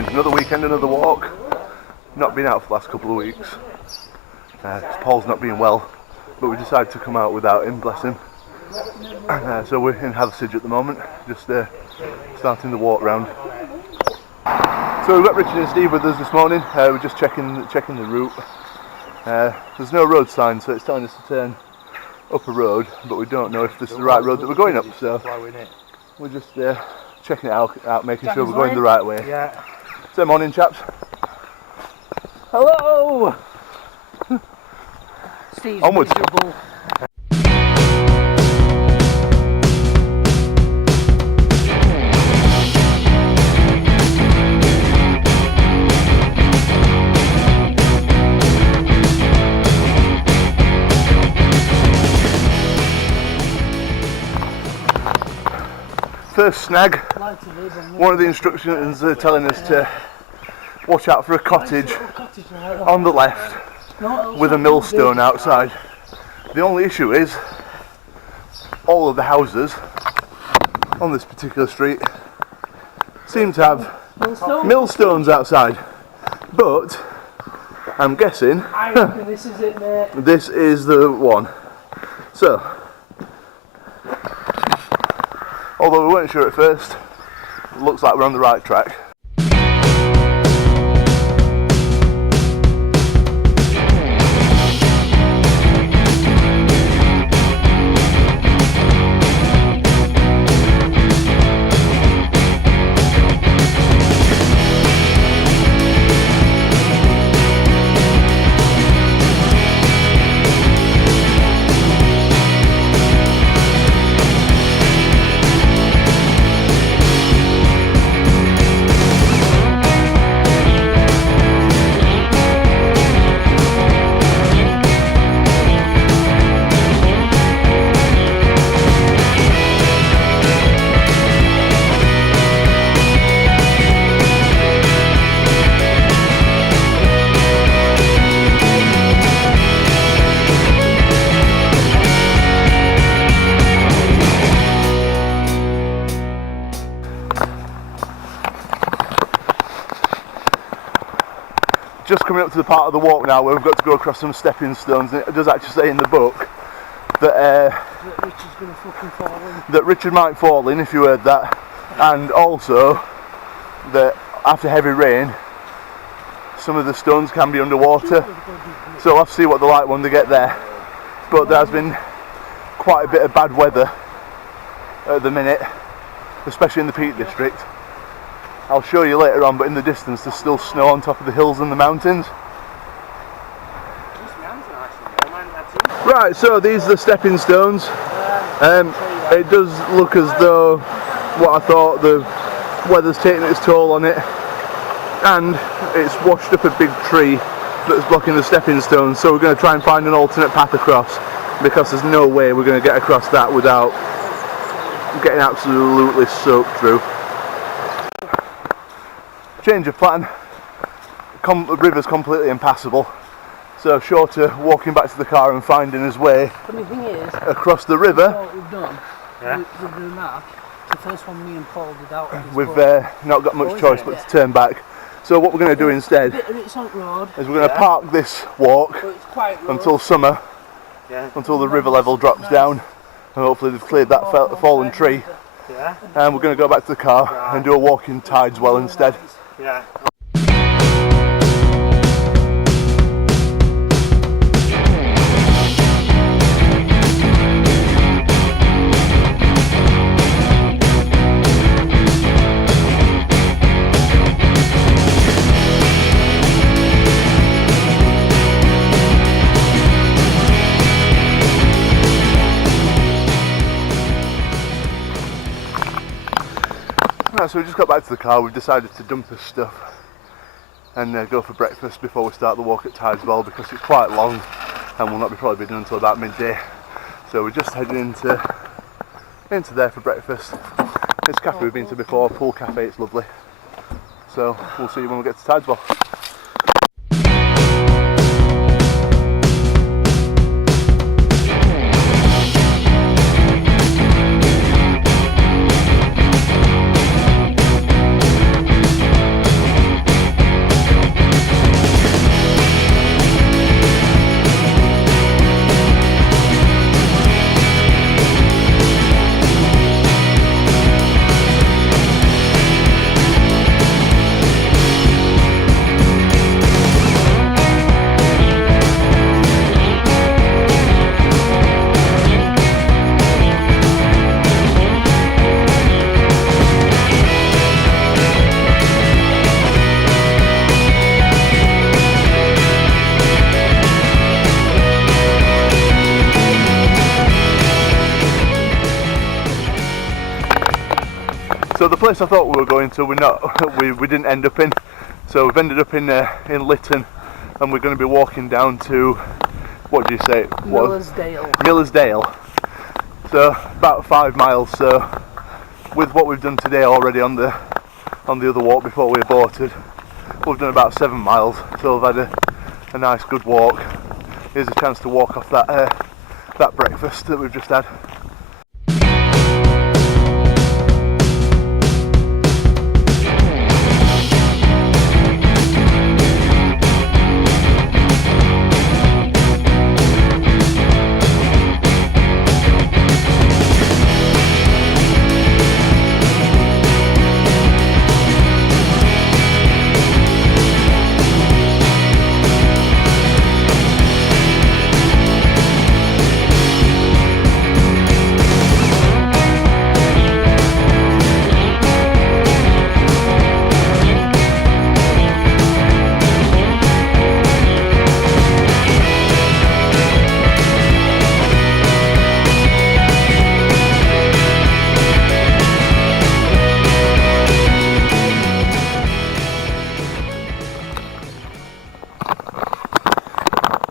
morning, another weekend, another walk. Not been out for the last couple of weeks. Paul's not been well, but we decided to come out without him, bless him. So we're in Hathersage at the moment, just starting the walk round. So we've got Richard and Steve with us this morning. We're just checking the route. There's no road sign, so it's telling us to turn up a road, but we don't know if this is the right road that we're going up. So we're just checking it out, making sure we're going the right way. Yeah. So morning, chaps. Hello. Steve's onwards. Miserable. First snag, one of the instructions are telling us to watch out for a cottage on the left with a millstone outside. The only issue is all of the houses on this particular street seem to have millstones outside, but I'm guessing I reckon this is it, mate. this is the one. So, although we weren't sure at first, it looks like we're on the right track. Just coming up to the part of the walk now where we've got to go across some stepping stones, and it does actually say in the book that Richard's gonna fucking fall in. that Richard might fall in, if you heard that, and also that after heavy rain some of the stones can be underwater, so we'll have to see what they're like when they get there. But there has been quite a bit of bad weather at the minute, especially in the Peak District. I'll show you later on, but in the distance there's still snow on top of the hills and the mountains. Right, so these are the stepping stones. It does look as though what I thought, the weather's taken its toll on it, and it's washed up a big tree that's blocking the stepping stones, so we're going to try and find an alternate path across, because there's no way we're going to get across that without getting absolutely soaked through. Change of plan. The river's completely impassable, so short of walking back to the car and finding his way across the river. What we've done, we've done that. The first one me and Paul did out. We've not got much choice but to turn back. So what we're going to do instead is we're going to park this walk until summer, until the river level drops down, and hopefully they've cleared that fallen tree. And we're going to go back to the car and do a walk in Tideswell instead. Yeah. So we just got back to the car. We've decided to dump his stuff and go for breakfast before we start the walk at Tideswell, because it's quite long and will not probably be done until about midday. So we're just heading into there for breakfast. It's a cafe we've been to before, Pool Cafe, it's lovely. So we'll see you when we get to Tideswell. the place I thought we were going to, we didn't end up in. So we've ended up in Litton, and we're going to be walking down to, what do you say? Millersdale. So about 5 miles. So with what we've done today already on the other walk before we aborted, we've done about 7 miles. So we've had a nice good walk. Here's a chance to walk off that breakfast that we've just had.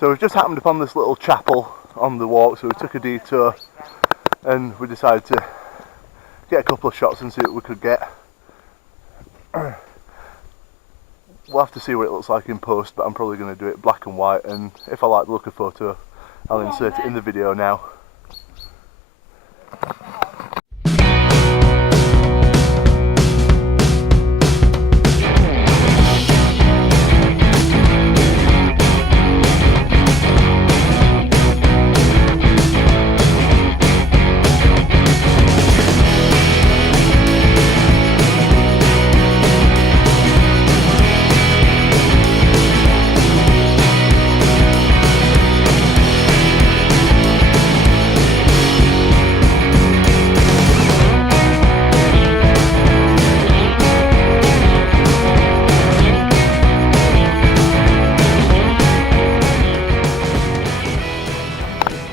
So we've just happened upon this little chapel on the walk, so we took a detour and we decided to get a couple of shots and see what we could get. We'll have to see what it looks like in post, but I'm probably going to do it black and white, and if I like the look of photo, I'll insert it in the video now.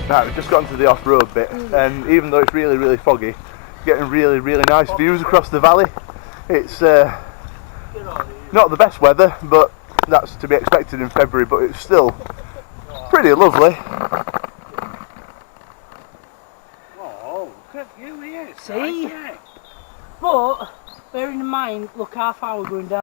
Right, we've just gotten to the off-road bit, and even though it's really, really foggy, getting really, really nice views across the valley. It's not the best weather, but that's to be expected in February, but it's still pretty lovely. Oh, look at you here. See? But, bearing in mind, look how far we're going down.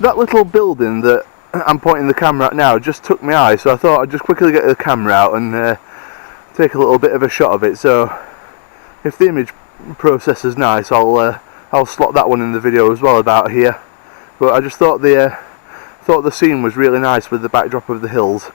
That little building that I'm pointing the camera at now just took my eye, so I thought I'd just quickly get the camera out and take a little bit of a shot of it. So if the image processor's nice, I'll slot that one in the video as well about here. But I just thought the scene was really nice with the backdrop of the hills.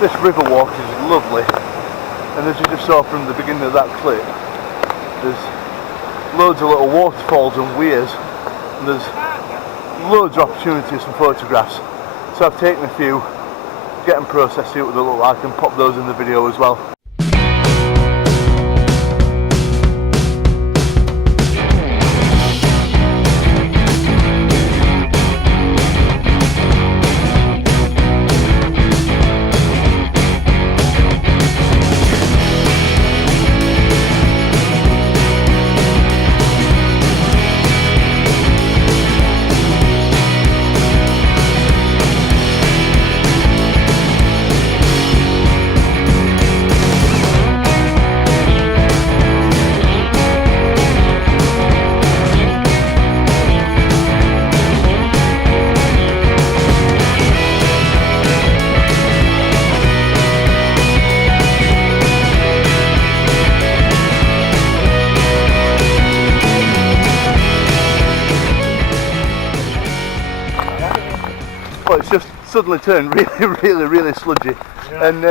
This river walk is lovely, and as you just saw from the beginning of that clip, there's loads of little waterfalls and weirs, and there's loads of opportunities for photographs. So I've taken a few, get them processed, see what they look like, and pop those in the video as well. Well, it's just suddenly turned really sludgy. Yeah. And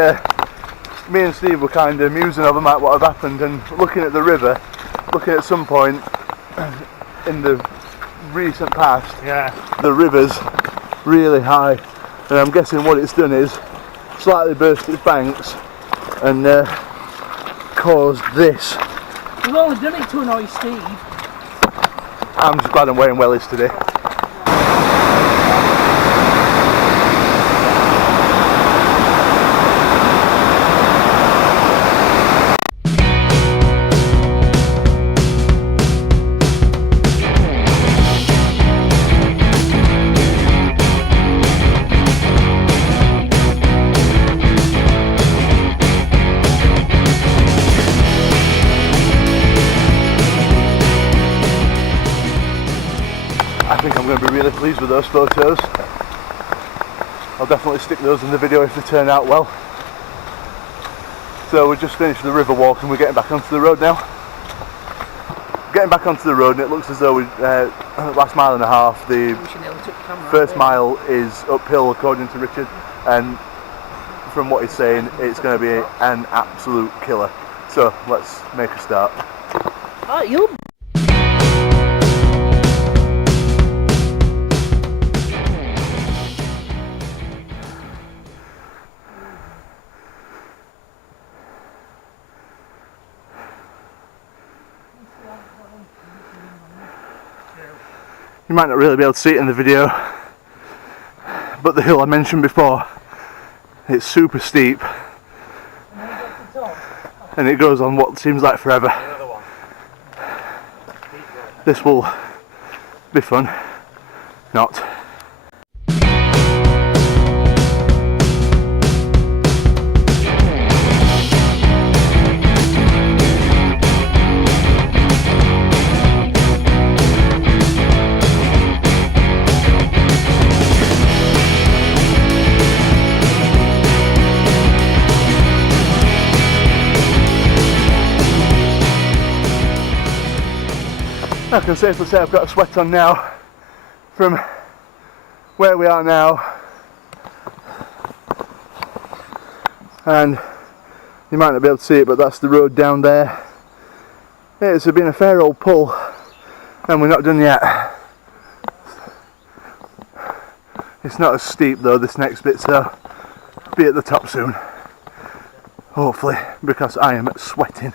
me and Steve were kind of musing over what had happened and looking at the river, looking at some point in the recent past, Yeah. the river's really high, and I'm guessing what it's done is slightly burst its banks and caused this. We've only done it to annoy Steve. I'm just glad I'm wearing wellies today. I think I'm going to be really pleased with those photos. I'll definitely stick those in the video if they turn out well. So we just finished the river walk and we're getting back onto the road now. Getting back onto the road, and it looks as though we last mile and a half, the first mile is uphill according to Richard, and from what he's saying it's going to be an absolute killer. So let's make a start. Oh, you. You might not really be able to see it in the video, but the hill I mentioned before, it's super steep and it goes on what seems like forever. This will be fun. Not. I can safely say I've got a sweat on now from where we are now, and you might not be able to see it, but that's the road down there. It's been a fair old pull and we're not done yet. It's not as steep though, this next bit, so be at the top soon, hopefully, because I am sweating.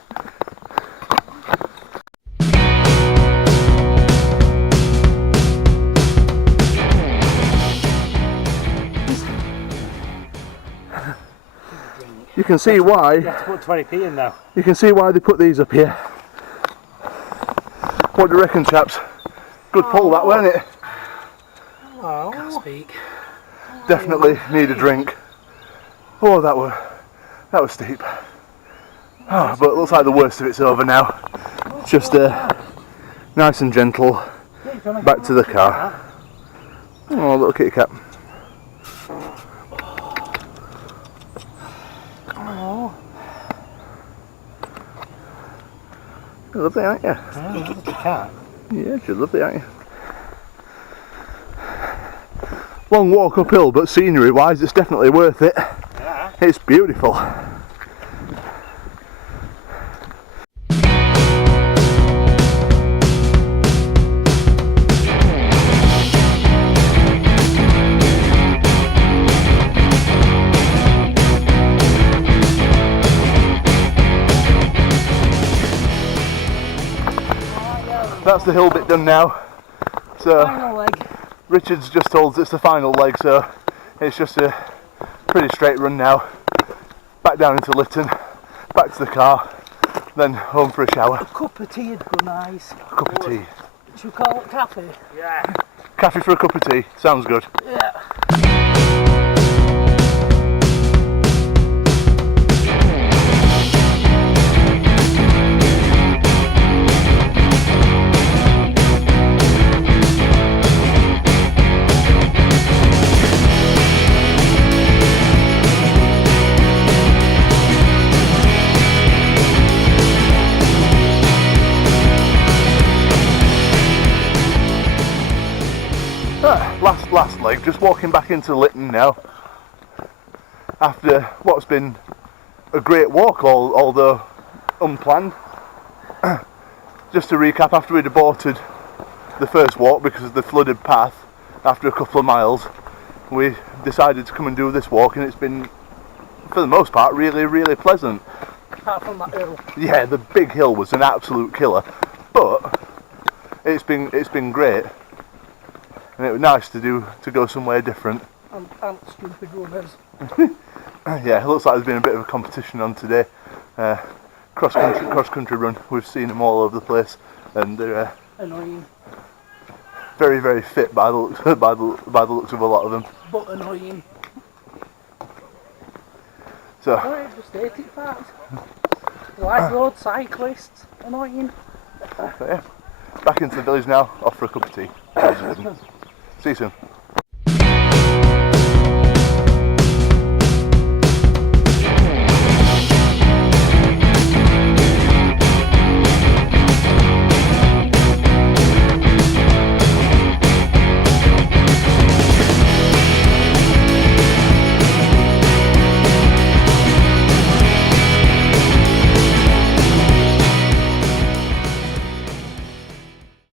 You can see why. You have to put 20p in now. You can see why they put these up here. What do you reckon, chaps? Good pull that, weren't it? Oh. Can't speak. Definitely need a drink. Oh, that was steep. Oh, but it looks like the worst of it's over now. Just nice and gentle back to the car. Oh, little kitty cat. You're lovely, aren't you? Oh, the cat. Yeah, you're lovely, aren't you? Long walk uphill, but scenery wise it's definitely worth it. Yeah. It's beautiful. That's the hill bit done now. So Final leg. Richard's just told us it's the final leg, so it's just a pretty straight run now. Back down into Litton, back to the car, then home for a shower. A cup of tea would go nice. A cup of tea. Should we call it cafe? Yeah. Cafe for a cup of tea, sounds good. Yeah. last leg, just walking back into Litton now. After what's been a great walk, although unplanned. Just to recap, after we'd aborted the first walk because of the flooded path, after a couple of miles, we decided to come and do this walk, and it's been, for the most part, really, really pleasant. Apart from that hill. Yeah, the big hill was an absolute killer, but it's been great, and it was nice to go somewhere different. And stupid runners. Yeah, it looks like there's been a bit of a competition on today. Cross country run. We've seen them all over the place, and they're Annoying. very, very fit by the looks by the looks of a lot of them. But annoying. So Oh, just ate it fast. Like road cyclists. Annoying. yeah, back into the village now. Off for a cup of tea. See you soon.